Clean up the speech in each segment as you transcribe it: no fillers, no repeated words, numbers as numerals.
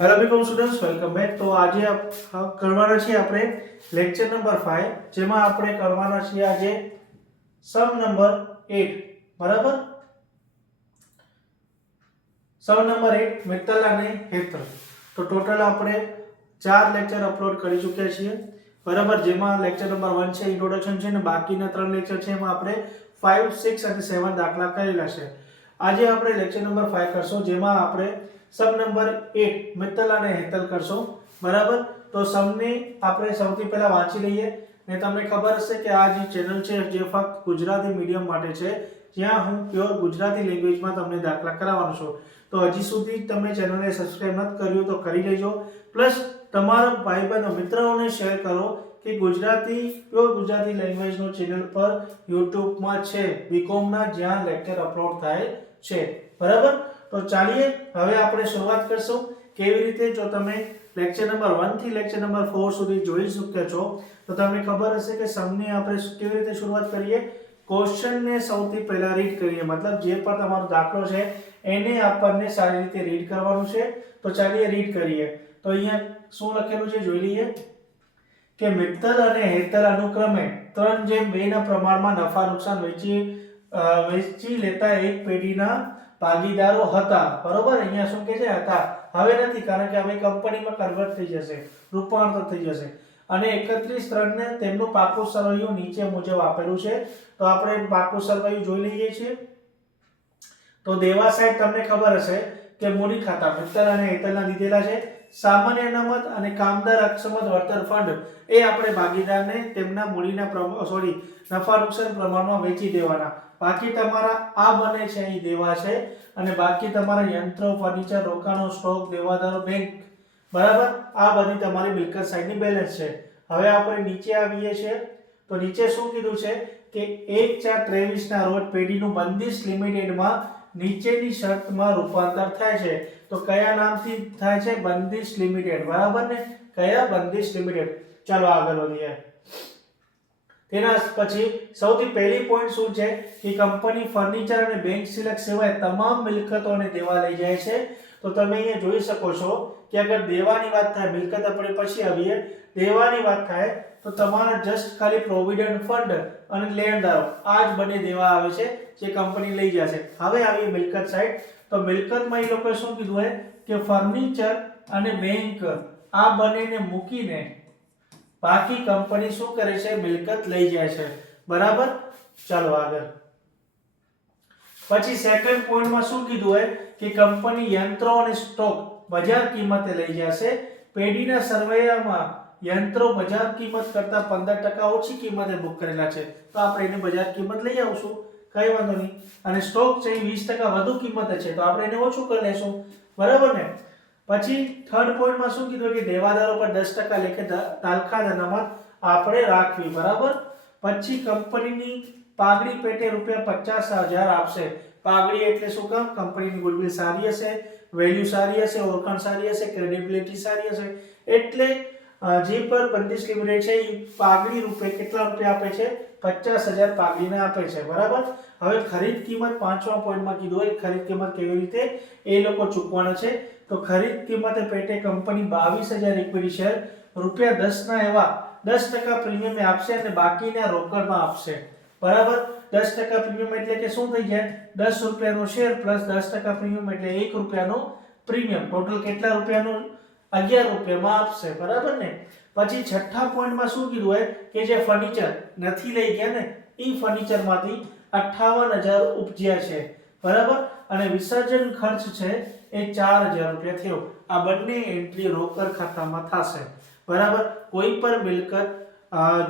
Hello BCom students welcome back. तो आज करवाना छे આપણે લેક્ચર નંબર 5 જેમાં આપણે કરવાના છે આજે સમ નંબર 8 બરાબર। સમ નંબર 8 મિત્તલ અને હેતલ। તો ટોટલ આપણે 4 લેક્ચર અપલોડ કરી ચૂક્યા છીએ બરાબર, જેમાં લેક્ચર નંબર 1 છે ઇન્ટ્રોડક્શન છે ને બાકીના 3 લેક્ચર છે એમાં આપણે 5 6 અને 7 દાખલા કરેલા છે। આજે આપણે લેક્ચર નંબર 5 કરશું જેમાં આપણે સમ નંબર 8 મિત્તલ અને હેતલ કરશું બરાબર। તો સમને આપણે સૌથી પહેલા વાંચી લઈએ ને તમને ખબર હશે કે આ જે ચેનલ છે જે ફક્ત ગુજરાતી મીડિયમ માટે છે, જ્યાં હું પ્યોર ગુજરાતી લેંગ્વેજમાં તમને દાખલા કરાવવાનો છું। તો હજી સુધી તમે ચેનલને સબસ્ક્રાઇબ ન કર્યું તો કરી લેજો, પ્લસ તમારા ભાઈબંધો મિત્રોને શેર કરો કે ગુજરાતી પ્યોર ગુજરાતી લેંગ્વેજનો ચેનલ પર YouTube માં છે બીકોમના, જ્યાં લેક્ચર અપલોડ થાય છે બરાબર। તો ચાલીએ હવે આપણે શરૂઆત કરશું કેવી રીતે। જો તમે લેક્ચર નંબર 1 થી લેક્ચર નંબર 4 સુધી જોઈ ચૂક્યા છો તો તમને ખબર હશે કે સમને આપણે કેવી રીતે શરૂઆત કરીએ। ક્વેશ્ચન ને સૌથી પહેલા રીડ કરીએ, મતલબ જે પણ તમારો દાખલો છે એને આપણને સારી રીતે રીડ કરવાનું છે। તો ચાલીએ રીડ કરીએ। તો અહીંયા શું લખેલું છે જોઈ લઈએ કે મિત્તલ અને હેતલ અનુક્રમે 3:2 ના પ્રમાણમાં નફા નુકસાન વેચી લેતા એક પેઢીના ભાગીદારો હતા બરોબર। અહીંયા શું કહે છે હતા, હવે નથી, કારણ કે હવે કંપનીમાં કન્વર્ટ થઈ જશે, રૂપાંતર થઈ જશે। અને 31/3 ને તેમનું પાકું સરવૈયું નીચે મુજબ આપેલું છે। તો આપણે પાકું સરવૈયું જોઈ લઈએ છીએ। તો દેવા સાઈડ તમને ખબર હશે કે મૂડી ખાતા મિત્તલ અને હેતલના દીધેલા છે। સામાન્ય અનામત અને કામદાર અક્ષમત વળતર ફંડ એ આપણે ભાગીદારને તેમના મૂડીના નફા નુકસાન પ્રમાણમાં વેચી દેવાના। બાકી તમારા આ બને છે એ દેવા છે, અને બાકી તમારા યંત્રો, ફર્નિચર, રોકાણો, સ્ટોક, દેવાદારો, બેંક બરાબર, આ બધી તમારી મિલકત સાઈડની બેલેન્સ છે। હવે આપણે નીચે આવીએ છીએ તો નીચે શું કીધું છે કે 1/4/23 ના રોજ પેઢીનું બંદિશ લિમિટેડમાં નીચેની શરતમાં રૂપાંતર થાય છે। તો કયા નામથી થાય છે? બંદિશ લિમિટેડ બરાબર ને, કયા? બંદિશ લિમિટેડ। ચાલો આગળ વધીએ। તેના પછી સૌથી પહેલી પોઈન્ટ શું છે કે કંપની ફર્નિચર અને બેંક સિલેક્ટ સિવાય તમામ મિલકતોને દેવા લઈ જાય છે। તો તમે અહીંયા જોઈ શકો છો કે અગર દેવાની વાત થાય, મિલકત આપણે પછી આવીએ, દેવાની વાત થાય તો તમારા જસ્ટ ખાલી પ્રોવિડન્ટ ફંડ અને લેણદારો આ જ બને દેવા આવે છે જે કંપની લઈ જશે। હવે આવીએ મિલકત સાઈડ। તો મિલકતમાં એ લોકોએ શું કીધું છે કે ફર્નિચર અને બેંક આ બંનેને મૂકીને બાકી કંપની શું કરે છે? મિલકત લઈ જાય છે બરાબર। ચાલો આગળ। પછી સેકન્ડ પોઈન્ટમાં શું કીધું હોય કે કંપની યંત્રો અને સ્ટોક બજાર કિંમતે લઈ જશે। પેઢીના સરવૈયામાં યંત્રો બજાર કિંમત કરતા 15% ઓછી કિંમતે બુક કરેલા છે, તો આપણે એને બજાર કિંમત લઈ આવશું, કઈ વાંધો નહીં। અને સ્ટોક છે 20% વધુ કિંમતે છે, તો આપણે એને ઓછું કરી લેશું બરાબર ને। પછી થર્ડ પોઈન્ટમાં શું કીધું કે દેવાદારો પર 10% લેખે તાલખાદ અનામત આપણે રાખવી બરાબર। પછી કંપનીની પાઘડી પેટે ₹50,000 આપશે। પાઘડી એટલે શું કામ? કંપનીની ગુડવિલ સારી હશે, વેલ્યુ સારી હશે, ઓળખાણ સારી હશે, ક્રેડિબિલિટી સારી હશે, એટલે જે પર બંદિશ લિમિટેડ છે એ પાઘડી રૂપે કેટલા રૂપિયા આપે છે? 50,000 પાઘડીને આપે છે બરાબર। હવે ખરીદ કિંમત પાંચમા પોઈન્ટમાં કીધું હોય, ખરીદ કિંમત કેવી રીતે એ લોકો ચૂકવાના છે। તો ખરીદ કિંમતે પેટે કંપની 22,000 ઇક્વિટી શેર ₹10 ના એવા 10% પ્રીમિયમ આપશે અને બાકીના રોકડમાં આપશે બરાબર। 10% પ્રીમિયમ એટલે કે શું થઈ જાય? ₹10 નો શેર પ્લસ 10% પ્રીમિયમ એટલે ₹1 નો પ્રીમિયમ, ટોટલ કેટલા રૂપિયાનું? ₹11 આપશે બરાબર ને। પછી છઠ્ઠા પોઈન્ટમાં શું કીધું હોય કે જે ફર્નિચર નથી લઈ ગયા ને એ ફર્નિચરમાંથી 58,000 ઉપજ્યા છે બરાબર, અને વિસર્જન ખર્ચ છે એ ₹4,000 થયો। આ બંને એન્ટ્રી રોકડ ખાતામાં થશે બરાબર। કોઈ પણ મિલકત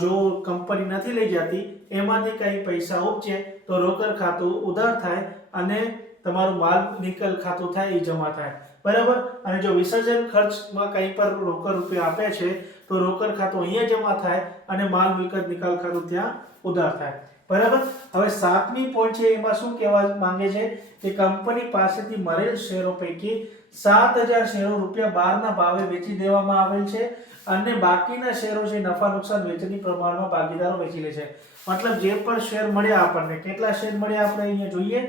જો કંપની નથી લઈ જતી એમાંથી કઈ પૈસા ઉપજે તો રોકડ ખાતું ઉધાર થાય અને તમારું માલ નિકલ ખાતું થાય એ જમા થાય બરાબર। અને જો વિસર્જન ખર્ચમાં કઈ પર રોકડ રૂપિયા આપે છે તો રોકડ ખાતું અહીંયા જમા થાય અને માલ મિલકત નિકાલ ખાતું ત્યાં ઉધાર થાય બરાબર। હવે સાતમી પોઈન્ટ છે એમાં શું કહેવા માંગે છે કે કંપની પાસેથી મળેલ શેરો પૈકી 7,000 શેરો ₹12 ના ભાવે વેચી દેવામાં આવેલ છે અને બાકીના શેરો છે નફા નુકસાન વેચની પ્રમાણમાં ભાગીદારો વેચી લે છે। મતલબ જે પણ શેર મળ્યા આપણને, કેટલા શેર મળ્યા આપણે અહીંયા જોઈએ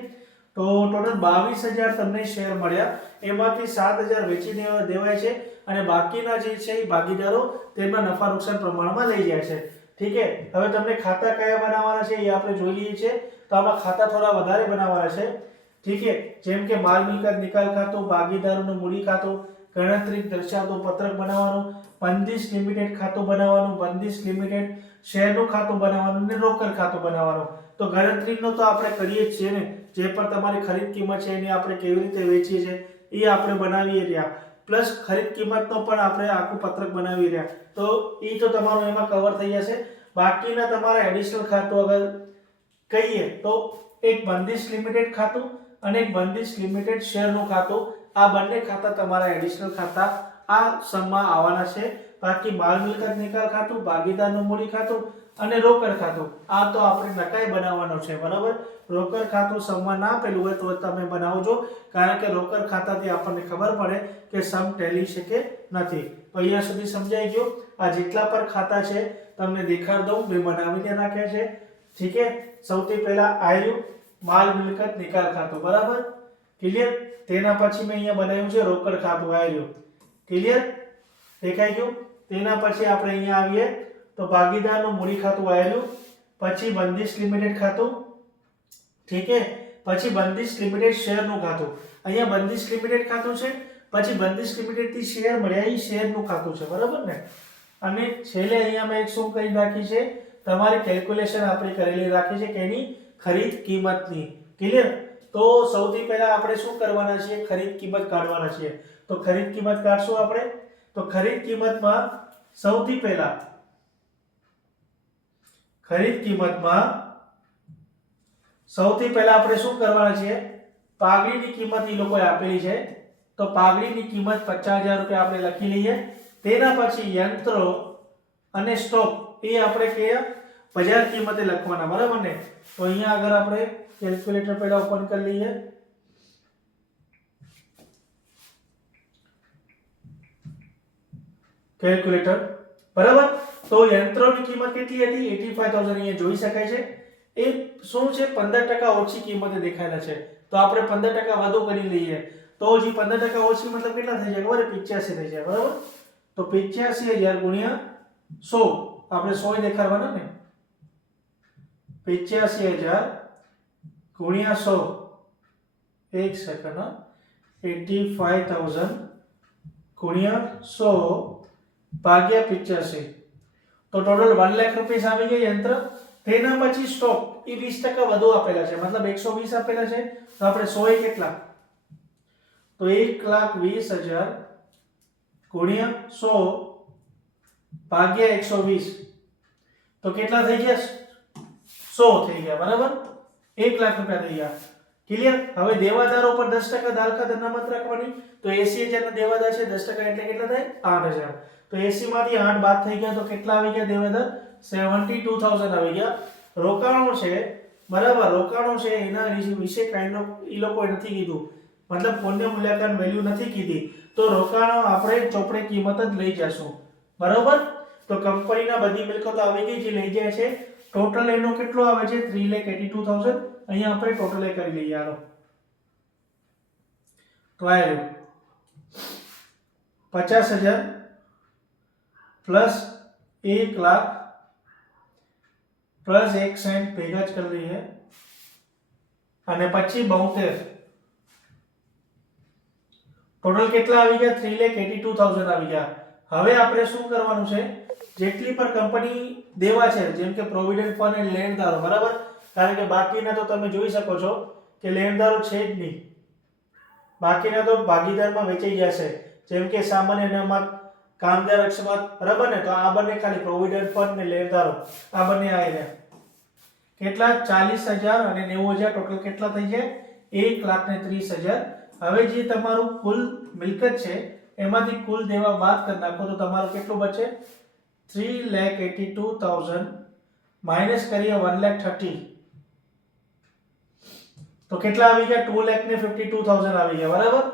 તો ટોટલ 22,000 તમને શેર મળ્યા, એમાંથી 7,000 વેચી દેવાય છે અને બાકીના જે છે એ ભાગીદારો તેમના નફા નુકસાન પ્રમાણમાં લઈ જાય છે. ઠીક છે. હવે તમને ખાતા કયા બનાવવાના છે એ આપણે જોઈ લઈએ છીએ. તો આમાં ખાતા થોડા વધારે બનાવવાના છે. ઠીક છે. જેમ કે માલ મિલકત નિકાલ ખાતું, ભાગીદારોનું મૂડી ખાતું, ગણતરી દર્શાવતું પત્રક બનાવવાનું, બંદિશ લિમિટેડ ખાતું બનાવવાનું, બંદિશ લિમિટેડ શેરનું ખાતું બનાવવાનું અને રોકડ ખાતું બનાવવાનું. તો ગણતરીનો તો આપણે કરીએ જ છીએ ને, જે પણ તમારી ખરીદ કિંમત છે એને આપણે કેવી રીતે વેચીએ છીએ એ આપણે બનાવીએ રહ્યા, પ્લસ ખરીદ કિંમતનો પણ આપણે આખું પત્રક બનાવી રહ્યા. તો એ તો તમારું એમાં કવર થઈ જશે. બાકીના તમારા એડિશનલ ખાતું અગર કહીએ તો એક બંદિશ લિમિટેડ ખાતું અને એક બંદિશ લિમિટેડ શેરનું ખાતું, આ બંને ખાતા તમારા એડિશનલ ખાતા આ સમમાં આવવાના છે. બાકી માલ મિલકત નિકાલ ખાતું, ભાગીદારનું મૂડી ખાતું અને રોકડ ખાતું આ તો આપણે નકાઈ બનાવવાનો છે. બરાબર. રોકડ ખાતું સમમાં ના આપેલું હોય તો તમે બનાવજો, કારણ કે રોકડ ખાતાથી આપણને ખબર પડે કે સમ ટેલી છે કે નથી. તો અહીંયા સુધી સમજાઈ ગયું. આ જેટલા પણ ખાતા છે તમને દેખાડ દઉં, મેં બનાવીને રાખ્યા છે. ઠીક છે. સૌથી પહેલા આવ્યું માલ મિલકત નિકાલ ખાતું. બરાબર. ક્લિયર. તેના પછી મેં અહીંયા બનાવ્યું છે રોકડ ખાતું. આવ્યું. ક્લિયર. દેખાઈ ગયું. તેના પછી આપણે અહીંયા આવીએ તો ભાગીદારનું મૂડી ખાતું આવેલું, પછી બંદિશ લિમિટેડ ખાતું. ઠીક છે. પછી બંદિશ લિમિટેડ શેરનું ખાતું. અહીંયા બંદિશ લિમિટેડ ખાતું છે, પછી બંદિશ લિમિટેડ થી શેર મળ્યા એ શેરનું ખાતું છે. બરાબર ને. અને છેલ્લે અહીંયા મેં શું કરી રાખી છે, તમારી કેલ્ક્યુલેશન આપણે કરેલી રાખી છે કે એની ખરીદ કિંમતની. ક્લિયર. તો સૌથી પહેલા આપણે શું કરવાના છીએ, ખરીદ કિંમત કાઢવાના છીએ. તો ખરીદ કિંમત કાઢશું આપણે. તો ખરીદ કિંમતમાં સૌથી પહેલા આપણે શું કરવાના છીએ, પાઘડીની કિંમત એ લોકોએ આપેલી છે. તો પાઘડીની કિંમત 50,000 રૂપિયા આપણે લખી લઈએ. તેના પછી યંત્રો અને સ્ટોક એ આપણે કયા બજાર કિંમતે લખવાના. બરાબર ને. તો અહીંયા આગળ આપણે કેલ્ક્યુલેટર પહેલા ઓપન કરી લઈએ. કેલ્ક્યુલેટર. બરાબર. તો યંત્રોની કિંમત કેટલી હતી, 85,000 અહીંયા જોઈ શકાય છે. એ શું છે, 15% ઓછી કિંમતે દેખાયેલા છે. તો આપણે 15% વધુ કરી લઈએ તો જે 15% ઓછી મતલબ કેટલા થઈ જાય ખબર, 85 થઈ જાય. બરાબર. તો 85,000 ગુણ્યા 100, આપણે 100 દેખાડવાના ને. 85,000 ગુણ્યા 100, એક સેકન્ડ, 85,000 ગુણ્યા 100 ભાગ્યા 85, તો ટોટલ 1 લાખ રૂપિયા આવી ગયા યંત્ર. તેના પછી સ્ટોક એ 20% વધુ આપેલા છે, મતલબ 120 આપેલા છે. તો આપણે 100 એ કેટલા, તો 1,20,000 ગુણ્યા 100 ભાગ્યા 120, તો કેટલા થઈ ગયા, 100 થઈ ગયા. બરાબર. 1 લાખ રૂપિયા થઈ ગયા. ક્લિયર. હવે દેવાદારો પર 10% દાખલા અનામત રાખવાની. તો 80,000 ના દેવાદાર છે, 10% એટલે કેટલા થાય, 8,000. તો 80 માંથી 8 બાદ થઈ ગયા તો કેટલા આવી ગયા દેવાદાર, 72,000 આવી ગયા. રોકાણો છે. બરાબર. રોકાણો છે એના વિશે કાંઈ એ લોકોએ નથી કીધું, મતલબ પુણ્ય મૂલ્યાંકન વેલ્યુ નથી કીધી. તો રોકાણો આપણે ચોપડે કિંમત જ લઈ જશું. બરાબર. તો કંપનીના બધી મિલકતો આવી ગઈ જે લઈ જાય છે. ટોટલ એનો કેટલો આવે છે, 3,82,000. અહીંયા આપણે ટોટલ કરી લઈએ. આનો તો આવ્યું 50,000 પ્લસ 1 લાખ પ્લસ 1 સેન્ટ ભેગા જ કરી લઈએ, અને પછી 72. ટોટલ કેટલા આવી ગયા, 3,82,000 આવી ગયા. હવે આપણે શું કરવાનું છે, જેટલી પણ કંપની દેવા છે, જેમ કે પ્રોવિડન્ટ ફંડ અને લેણદારો. બરાબર. કારણ કે બાકીના તો તમે જોઈ શકો છો કે લેણદારો છે જ નહીં, બાકીના તો ભાગીદારમાં વેચાઈ જશે. જેમ કે સામાન્ય અનામત, કામદાર અક્ષમત. બરાબર ને. તો આ બંને ખાલી પ્રોવિડન્ટ ફંડ ને લેણદારો આ બંને આવી રહ્યા. કેટલા, 40,000 અને 90,000, ટોટલ કેટલા થઈ જાય, 1,30,000. હવે જે તમારું કુલ મિલકત છે એમાંથી કુલ દેવા બાદ કરી નાખો તો તમારું કેટલું બચે, 3,82,000 માઈનસ કરીએ 1,30,000, તો કેટલા આવી ગયા, 2,52,000 આવી ગયા. બરાબર.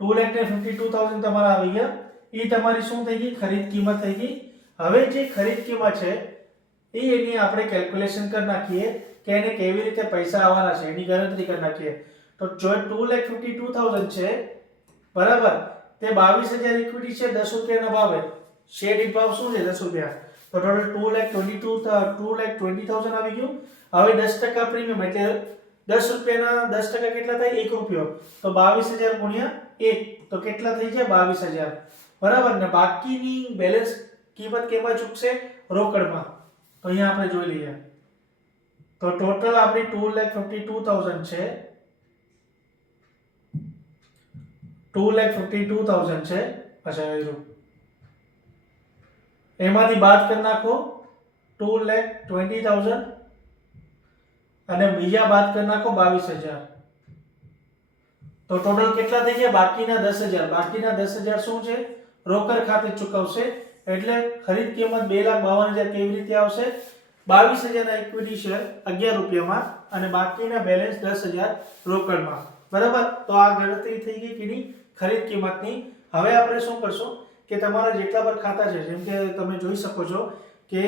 2,52,000 તમારા આવી ગયા. એ તમારી શું થઈ ગઈ, ખરીદ કિંમત થઈ ગઈ. હવે જે ખરીદ કિંમત છે એની આપણે કેલ્ક્યુલેશન કરી નાખીએ કે એને કેવી રીતે પૈસા આવવાના છે એની ગણતરી કરી નાખીએ. તો જો 2,52,000 છે બરાબર, તે 22,000 ઇક્વિટી છે 10 રૂપિયાના ભાવે. શેર દીઠ ભાવ શું છે? 10 રૂપિયા. તો ટોટલ 2,20,000 આવી ગયું. હવે 10% પ્રીમિયમ એટલે 10 રૂપિયાના 10% કેટલા થાય? 1 રૂપિયો. તો 22,000 ગુણ્યા 1 તો કેટલા થઈ જાય? 22,000 બરાબર. ને બાકીની બેલેન્સ કિંમત કેમાં ચૂકશે? રોકડમાં. તો અહીંયા આપણે જોઈ લઈએ. તો ટોટલ આપણી 2,52,000 છે. 2,52,000 છે. અચ્છા એ એમાંથી બાદ કરી નાખો 2,20,000 અને બીજા બાદ કરી નાખો 22,000. તો ટોટલ કેટલા થઈ ગયા? બાકીના 10,000. બાકીના 10,000 શું છે? રોકડ ખાતે ચૂકવશે. એટલે ખરીદ કિંમત 2,52,000 કેવી રીતે આવશે? 22,000 ના ઇક્વિટી શેર 11 રૂપિયામાં અને બાકીના બેલેન્સ 10,000 રોકડમાં. બરાબર. તો આ ગણતરી થઈ ગઈ કેની? ખરીદ કિંમતની. હવે આપણે શું કરશું કે તમારા જેટલા પણ ખાતા છે, જેમ કે તમે જોઈ શકો છો કે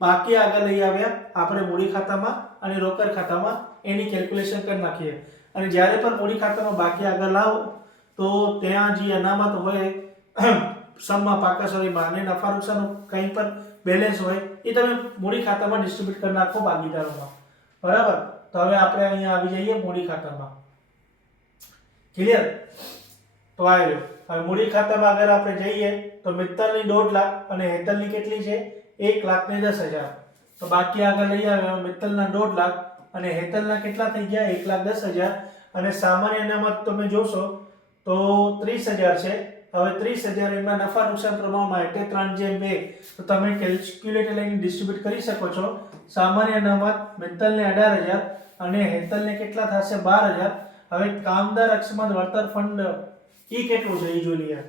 બાકી આગળ લઈ આવ્યા આપણે મૂડી ખાતામાં અને રોકડ ખાતામાં, એની કેલ્ક્યુલેશન કરી નાખીએ. અને જ્યારે પણ મૂડી ખાતામાં બાકી આગળ લાવો તો ત્યાં જે અનામત હોય સમમાં પાકા સોરીમાં અને નફા નુકસાનનું કંઈ પણ બેલેન્સ હોય એ તમે મૂડી ખાતામાં ડિસ્ટ્રીબ્યુટ કરી નાખો ભાગીદારોમાં. બરાબર. તો હવે આપણે અહીંયા આવી જઈએ મૂડી ખાતામાં. ક્લિયર? તો આવ્યો. હવે મૂડી ખાતામાં અગર આપણે જઈએ તો મિત્તલની 1.5 લાખ અને હેતલની કેટલી છે? 1,10,000. તો બાકી આગળ લઈ આવ્યા મિત્તલના 1.5 લાખ અને હેતલના કેટલા થઈ ગયા? 1,10,000. અને સામાન્ય અનામત તમે જોશો તો 30,000 છે. હવે 30,000 એમના નફા નુકસાન પ્રમાણમાં એટલે 3/2. તો તમે કેલ્ક્યુલેટર લઈને ડિસ્ટ્રીબ્યુટ કરી શકો છો. સામાન્ય અનામત મિત્તલને 18,000 અને હેતલને કેટલા થશે? 12,000. હવે કામદાર અકસ્માત વળતર ફંડ ઈ કેટલું છે એ જોઈ લઈએ.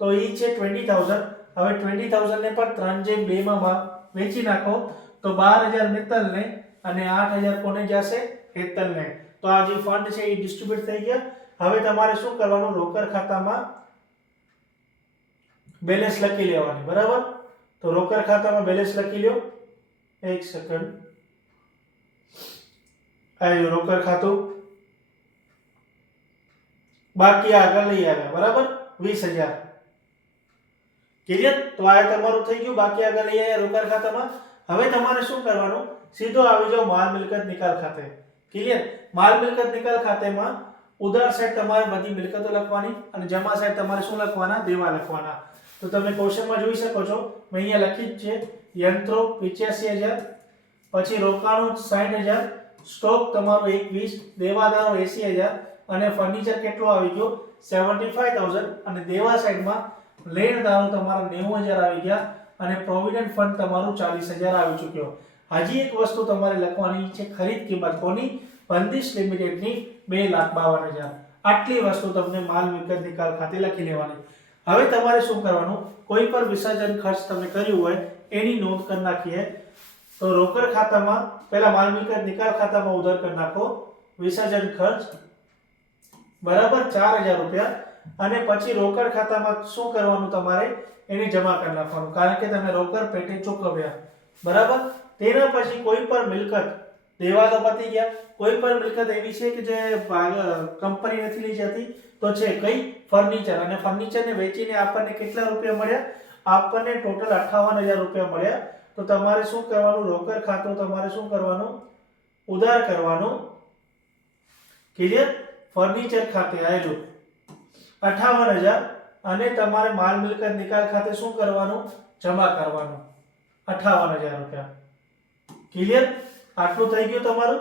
તો ઈ છે 20,000. હવે 20,000 ને પણ 3/2 માં વેચી નાખો તો 12,000 મિત્તલને અને 8,000 કોને જશે? હેતલને. તો આ જે ફંડ છે એ ડિસ્ટ્રીબ્યુટ થઈ ગયા. હવે તમારે શું કરવાનું? રોકડ ખાતામાં બેલેન્સ લખી લેવાની. બરાબર. તો રોકડ ખાતામાં બેલેન્સ લખી લ્યો. એક સેકન્ડ. આયો રોકડ ખાતું. બાકી આગળ લઈ આવ્યા. બરાબર. 20,000. ક્લિયર? તો આ તમારું થઈ ગયું. બાકી આગળ લઈ આવ્યા રોકડ ખાતામાં. હવે તમારે શું કરવાનું? સીધો આવી જાઓ માલ મિલકત નિકાલ ખાતે. ક્લિયર? માલ મિલકત નિકાલ ખાતેમાં ઉધાર સાઈડ તમારે બધી મિલકતો લખવાની અને જમા સાઈડ તમારે શું લખવાના? દેવા લખવાના. તો તમે ક્વેશ્ચનમાં જોઈ શકો છો મેં અહીંયા લખી જ છે. યંત્રો 85,000, પછી રોકાણો 60,000, સ્ટોક તમારો 21, દેવાદારો 80,000 અને ફર્નિચર કેટલો આવી ગયો? 75,000 અને દેવા સાઈડમાં લેણદારો તમારા 90,000 આવી ગયા અને પ્રોવિડન્ટ ફંડ તમારું 40,000 આવી ચૂક્યો. હજી એક વસ્તુ તમારે લખવાની છે, ખરીદ કિંમત કોની? બંદિશ લિમિટેડની 2,52,000. આટલી વસ્તુ તમને માલ મિલકત નિકાલ ખાતે લખી લેવાની. હવે તમારે શું કરવાનું? કોઈ પણ વિસર્જન ખર્ચ તમે કર્યું હોય એની નોંધ કરી નાખીએ. તો રોકડ ખાતામાં પહેલા માલ મિલકત નિકાલ ખાતામાં ઉધાર કરી નાખો વિસર્જન ખર્ચ બરાબર 4,000 રૂપિયા. અને પછી રોકડ ખાતામાં શું કરવાનું? તમારે એને જમા કરી નાખવાનું, કારણ કે તમે રોકડ પેટે ચૂકવ્યા. બરાબર. તેના પછી કોઈ પણ મિલકત દેવા તો પતી ગયા. કોઈ પણ મિલકત એવી છે કે જે કંપની નથી લઈ જતી તો છે કઈ? ફર્નિચર. અને ફર્નિચરને વેચીને આપણને કેટલા રૂપિયા મળ્યા? આપણને ટોટલ 58,000 રૂપિયા મળ્યા. તો તમારે શું કરવાનું? રોકડ ખાતું તમારે શું કરવાનું? ઉધાર કરવાનું. ક્લિયર? ફર્નિચર ખાતે આવેલું 58,000 અને તમારે માલ મિલકત નિકાલ ખાતે શું કરવાનું? જમા કરવાનું 58,000 રૂપિયા. ક્લિયર? આટલું થઈ ગયું તમારું.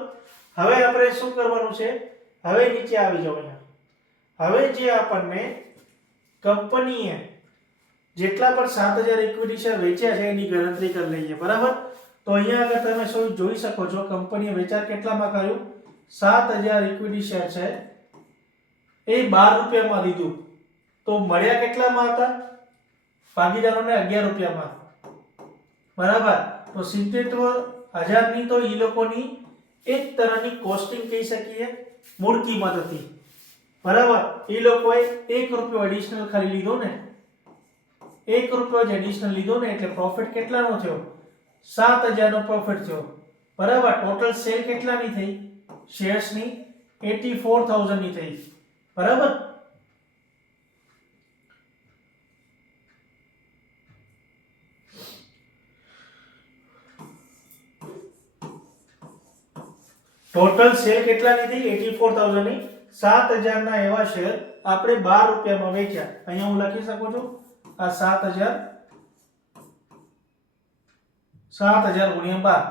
હવે આપણે શું કરવાનું છે? હવે નીચે આવી જાઓ અહીંયા. હવે જે આપણને કંપનીએ જેટલા પણ 7,000 ઇક્વિટી શેર વેચ્યા છે એની ગણતરી કરી લઈએ. બરાબર. તો અહીંયા આગળ તમે શું જોઈ શકો છો? કંપનીએ વેચાણ કેટલામાં કર્યું? 7,000 ઇક્વિટી શેર છે એ 12 રૂપિયામાં લીધું. તો મળ્યા કેટલામાં હતા? ભાગીદારોને 11 રૂપિયામાં. બરાબર. તો 77,000 ની તો ઈ લોકોની એક તરહની કોસ્ટિંગ કહી શકીએ, મૂળ કિંમત હતી. બરાબર. એ લોકોએ 1 રૂપિયો એડિશનલ ખાલી લીધો ને, 1 રૂપિયો જ એડિશનલ લીધો ને એટલે પ્રોફિટ કેટલાનો થયો? 7,000 નો પ્રોફિટ થયો. બરાબર. ટોટલ સેલ કેટલાની થઈ? શેર્સની 84,000 ની થઈ. બરાબર. ટોટલ સેલ કેટલાની થઈ? 84,000 ની. 7,000 ના એવા શેર આપણે 12 રૂપિયામાં વેચ્યા. અહીંયા હું લખી શકું છું આ 7,000 ગુણ્યા 12.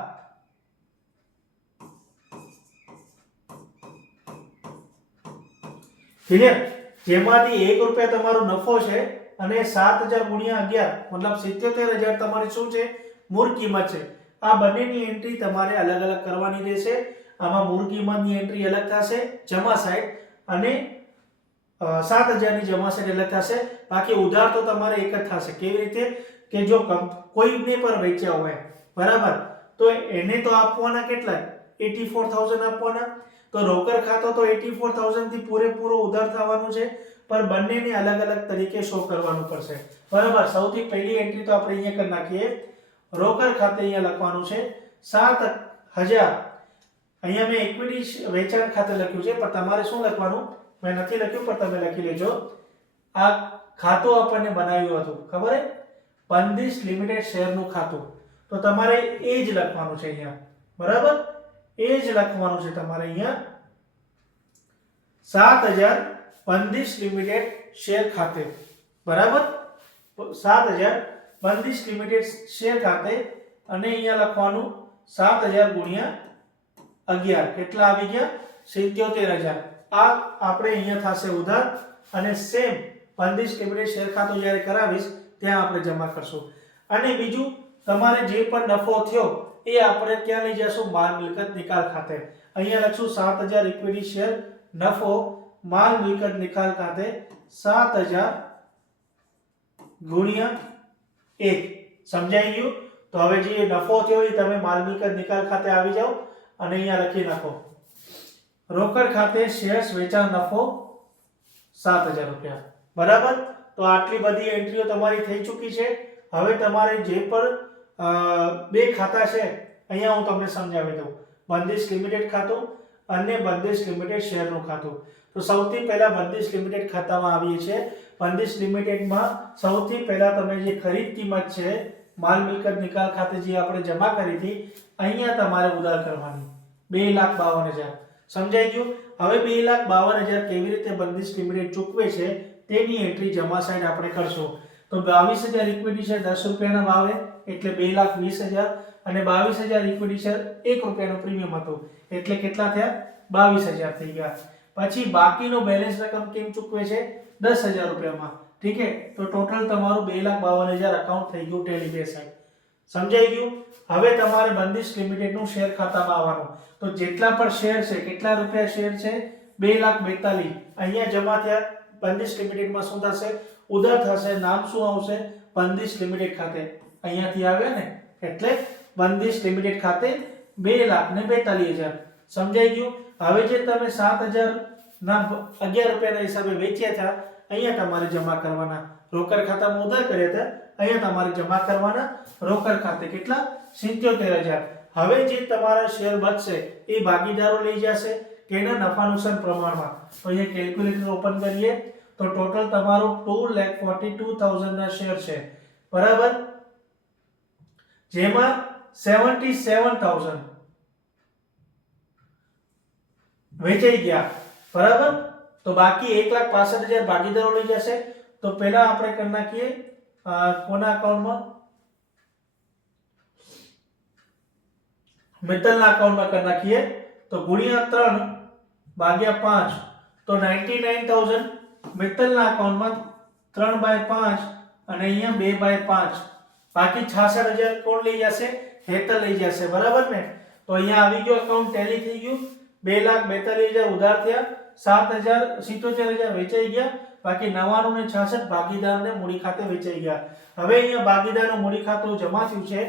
ક્લિયર? જેમાંથી 1 રૂપિયા તમારો નફો છે અને 7,000 ગુણ્યા 11 મતલબ 77,000 તમારી શું છે? મૂળ કિંમત છે. આ બંનેની એન્ટ્રી તમારે અલગ અલગ કરવાની રહેશે. આમાં મૂળ કિંમતની એન્ટ્રી અલગ થશે જમા સાઈડ અને 7,000 ની જમા સાઈડ અલગ થશે. બાકી ઉધાર તો તમારે એક જ થશે. કેવી રીતે? કે જો કોઈને પર વેચ્યા હોય, બરાબર, તો એને તો આપવાના કેટલા? 84,000 આપવાના. તો રોકડ ખાતો તો 84,000 થી પૂરેપૂરો ઉધાર થવાનું છે, પણ બંનેને અલગ અલગ તરીકે શો કરવાનું પડશે. બરાબર. સૌથી પહેલી એન્ટ્રી તો આપણે અહીંયા કરી નાખીએ. રોકડ ખાતે અહીંયા લખવાનું છે 7,000. અહીંયા મેં ઇક્વિટી વેચાણ ખાતે લખ્યું છે, પણ તમારે શું લખવાનું? મેં નથી લખ્યું, પણ તમે લખી લેજો. આ ખાતું આપણને બનાવ્યું હતું, ખબર હે? બંદિશ લિમિટેડ શેરનું ખાતું. તો તમારે એ જ લખવાનું છે અહીંયા. બરાબર. એ જ લખવાનું છે તમારે અહીંયા 7,000 બંદિશ લિમિટેડ શેર ખાતે. બરાબર. 7,000 બંદિશ લિમિટેડ શેર ખાતે અને અહીંયા લખવાનું 7,000 ગુણ્યા 11. કેટલા આવી ગયા? 77,000. આ આપણે અહીંયા થશે ઉધાર અને સેમ બંદિશ લિમિટેડ શેર ખાતું જ્યારે કરાવીશ ત્યાં આપણે જમા કરશું. અને બીજું તમારે જે પણ નફો થયો એ આપણે ક્યાં લઈ જશું? માલ મિલકત નિકાલ ખાતે. અહીંયા લખશું 7,000 ઇક્વિટી શેર નફો માલ મિલકત નિકાલ ખાતે 7,000 ગુણ્યા 1. સમજાઈ ગયું? તો હવે જે નફો થયો એ તમે માલ મિલકત નિકાલ ખાતે આવી જાઓ અને અહીંયા લખી નાખો રોકડ ખાતે શેર્સ વેચાણ નફો 7,000 રૂપિયા. બરાબર. તો આટલી બધી એન્ટ્રીઓ તમારી થઈ ચૂકી છે. હવે તમારે જે પણ બે ખાતા છે અહીંયા હું તમને સમજાવી દઉં. બંદિશ લિમિટેડ ખાતું અને બંદિશ લિમિટેડ શેરનું ખાતું. તો સૌથી પહેલા બંદિશ લિમિટેડ ખાતામાં આવીએ છીએ. બંદિશ લિમિટેડમાં સૌથી પહેલા તમે જે ખરીદ કિંમત છે માલ મિલકત નિકાલ ખાતે જે આપણે જમા કરી હતી અહીંયા તમારે ઉધાર કરવાની 2,52,000. સમજાઈ ગયું? હવે 2,52,000 કેવી રીતે બંદિશ લિમિટેડ ચૂકવે છે તેની એન્ટ્રી જમા સાઈડ આપણે કરશું. તો 22,000 ઇક્વિટી શેર 10 રૂપિયાના ભાવે એટલે 2,20,000 અને 22,000 ઇક્વિટી શેર 1 રૂપિયાનું પ્રીમિયમ હતું એટલે કેટલા થયા? 22,000 થઈ ગયા. પછી બાકીનો બેલેન્સ રકમ કેમ ચૂકવે છે? 10,000 રૂપિયામાં. ઠીક છે. તો ટોટલ તમારું 2,52,000 અકાઉન્ટ થઈ ગયું ટેલી બે સાઈડ. સમજાઈ ગયું? હવે તમારે બંદિશ લિમિટેડનું શેર ખાતામાં આવવાનું. તો જેટલા પણ શેર છે, કેટલા રૂપિયા શેર છે? 2,42,000 અહીંયા જમા થયા. બંદિશ લિમિટેડમાં શું થશે? ઉધાર થશે. નામ શું આવશે? બંદિશ લિમિટેડ ખાતે. અહીંયાથી આવે ને એટલે બંદિશ લિમિટેડ ખાતે 2,42,000. સમજાઈ ગયું? હવે જે તમે 7,000 ના 11 રૂપિયાના હિસાબે વેચ્યા હતા અહીંયા તમારે જમા કરવાના. રોકડ ખાતામાં ઉધાર કર્યા હતા અહીંયા તમારે જમા કરવાના રોકડ ખાતે. કેટલા? 77,000. હવે જે તમારા શેર બચશે એ ભાગીદારો લઈ જશે કેના? નફા નુકસાન પ્રમાણમાં. તો અહીંયા કેલ્ક્યુલેટર ઓપન કરીએ તો ટોટલ તમારું 2,42,000 ના શેર છે. બરાબર. જેમાં 77,000 વેચાઈ ગયા. બરાબર. તો બાકી 1,65,000 ભાગીદારો લઈ જશે. તો પહેલા આપણે કરી નાખીએ કોના અકાઉન્ટમાં? મિત્તલના અકાઉન્ટમાં કરી નાખીએ. તો ગુણ્યા 3 ભાગ્યા 5 તો 99,000 મિત્તલના અકાઉન્ટમાં 3/5 અને અહીંયા 2/5. બાકી 66,000 કોણ લઈ જશે? હેતલ લઈ જશે. બરાબર ને? તો અહીંયા આવી ગયો અકાઉન્ટ ટેલી થઈ ગયું. 2,42,000 ઉધાર થયા. 77,000 વેચાઈ ગયા. બાકી 99 ને 66 ભાગીદારને મૂડી ખાતે વેચાઈ ગયા. હવે અહીંયા ભાગીદારનું મૂડી ખાતું જમા થયું છે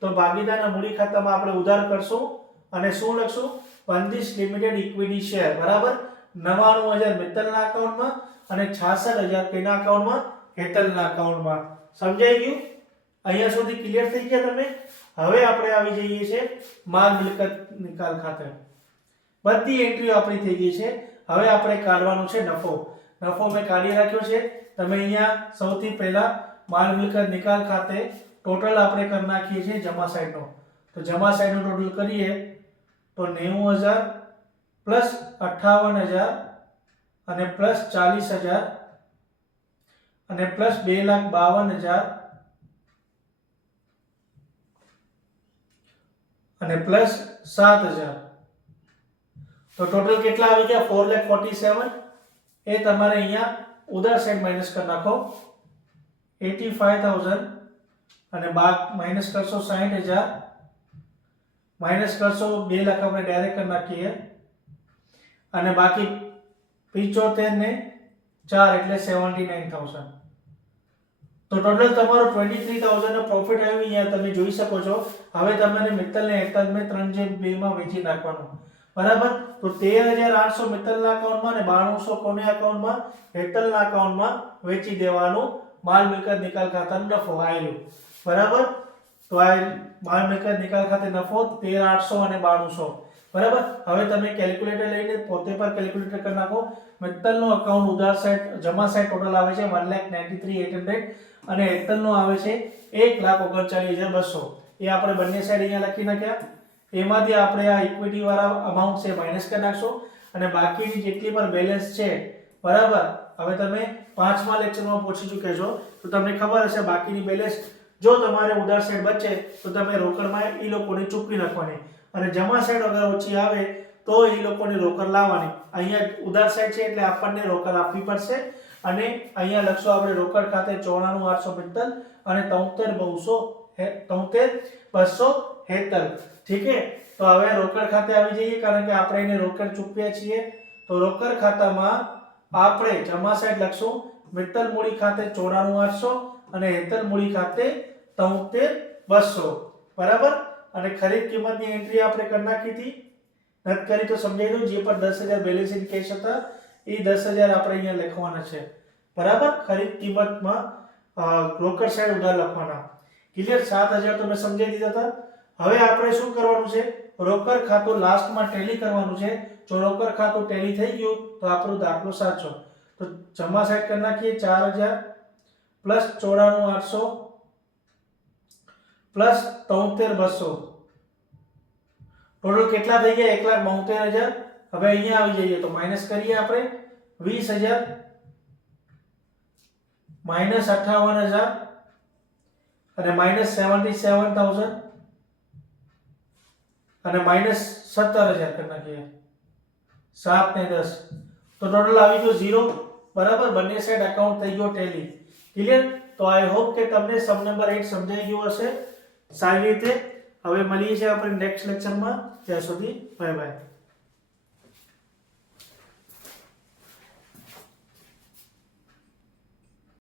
તો ભાગીદારના મૂડી ખાતામાં આપણે ઉધાર કરશું અને શું લખશું? Bandish limited equity share. બરાબર. 99,000 મિત્તલના અકાઉન્ટમાં અને 66,000 કેના અકાઉન્ટમાં? હેતલના અકાઉન્ટમાં. સમજાઈ ગયું? અહીંયા સુધી ક્લિયર થઈ ગયા તમે? હવે આપણે આવી જઈએ છે માલ મિલકત નિકાલ ખાતે. બધી એન્ટ્રીઓ આપણી થઈ ગઈ છે. હવે આપણે કાઢવાનું છે નફો. નફો મેં કાઢી રાખ્યો છે. તમે અહીંયા સૌથી પહેલા માલ મિલકત નિકાલ ખાતે ટોટલ આપણે કરી નાખીએ છીએ જમા સાઈડનો. તો જમા સાઈડનો ટોટલ કરીએ તો 90000 પ્લસ 58000 અને પ્લસ 40000 અને પ્લસ 2,52,000 અને પ્લસ 7,000. તો ટોટલ કેટલા આવી ગયા? 4,47,000. એ તમારે અહીંયા ઉધાર સાઈડ માઈનસ કરી નાખો 85,000 અને માઈનસ કરશો 60,000 માઈનસ કરશો 2 લાખ આપણે ડાયરેક્ટ કરી નાખીએ અને બાકી 75 ને 4 એટલે 79,000. તો ટોટલ તમારો 23,000 નો પ્રોફિટ આવ્યો. અહીંયા તમે જોઈ શકો છો. હવે તમારે મિત્તલ ને હેતલ મેં 3/2 માં વેચી નાખવાનું. બરાબર? તો 13,800 મિત્તલના અકાઉન્ટમાં અને 9200 કોને અકાઉન્ટમાં? હેતલના અકાઉન્ટમાં વેચી દેવાનું. માલ મિલકત નિકાલ ખાતાનો નફો આવ્યો. બરાબર? તો આ માલ મિલકત નિકાલ ખાતે નફો 13,800 અને 9200. બરાબર? હવે તમે કેલ્ક્યુલેટર લઈને પોતે પર કેલ્ક્યુલેટર કરી નાખો. મિત્તલનો અકાઉન્ટ ઉધાર સાઈડ જમા સાઈડ ટોટલ આવે છે 1,93,800 અને હેતલનો આવે છે 1,39,200. એ આપણે બંને સાઈડ અહીંયા લખી નાખ્યા. એમાંથી આપણે આ ઇક્વિટી વાળા અમાઉન્ટ છે માઈનસ કરી નાખશો અને બાકીની જેટલી પણ બેલેન્સ છે. બરાબર? હવે તમે 5મા લેક્ચરમાં પહોંચી ચૂક્યા છો તો તમને ખબર હશે બાકીની બેલેન્સ જો તમારે ઉધાર સાઈડ બચે તો તમે રોકડમાં એ લોકોને ચૂકવી નાખવાની અને જમા સાઈડ અગર ઓછી આવે તો એ લોકોને રોકડ લાવવાની. અહીંયા ઉધાર સાઈડ છે એટલે આપણને રોકડ આપવી પડશે અને અહીંયા લખશો આપણે રોકડ ખાતે 94,800 મિત્તલ અને 73,200 હેતલ. ઠીક છે? તો હવે રોકડ ખાતે આવી જઈએ કારણ કે આપણે એને રોકડ ચૂકવ્યા છીએ. તો રોકડ ખાતામાં આપણે જમા સાઈડ લખશું મિત્તલ મૂડી ખાતે 94,800 અને હેતલ મૂડી ખાતે 73,200. બરાબર? અને ખરીદ કિંમતની એન્ટ્રી આપણે કરી નાખી હતી. નથી કરી તો સમજાવી દઉં. જે પણ 10,000 બેલેન્સ ઇન કેશ હતા એ 10,000 આપણે અહીંયા લખવાના છે. બરાબર? ખરીદ કિંમતમાં રોકડ સાઈડ ઉધાર લખવાના. ક્લિયર? 7,000 તો મેં સમજાવી દીધા હતા. હવે આપણે શું કરવાનું છે? રોકડ ખાતું લાસ્ટમાં ટેલી કરવાનું છે. જો રોકડ ખાતું ટેલી થઈ ગયું તો આપણો દાખલો સાચો. તો જમા સાઈડ કરી નાખીએ 4,000 પ્લસ 94,800 પ્લસ 73,200. ટોટલ કેટલા થઈ ગયા? 1,72,000. હવે અહીંયા આવી જઈએ તો માઈનસ કરીએ આપણે 20,000 માઈનસ 58,000 અને માઈનસ 77,000 અને માઈનસ 17,000 કરી નાખીએ 7 ને 10. તો ટોટલ આવી ગયો 0. બરાબર? બંને સાઈડ અકાઉન્ટ થઈ ગયો ટેલી. ક્લિયર? તો આઈ હોપ કે તમને સમ નંબર 8 સમજાઈ ગયો હશે સારી રીતે. હવે મળીએ છીએ આપણે નેક્સ્ટ લેક્ચરમાં. ત્યાં સુધી બાય બાય.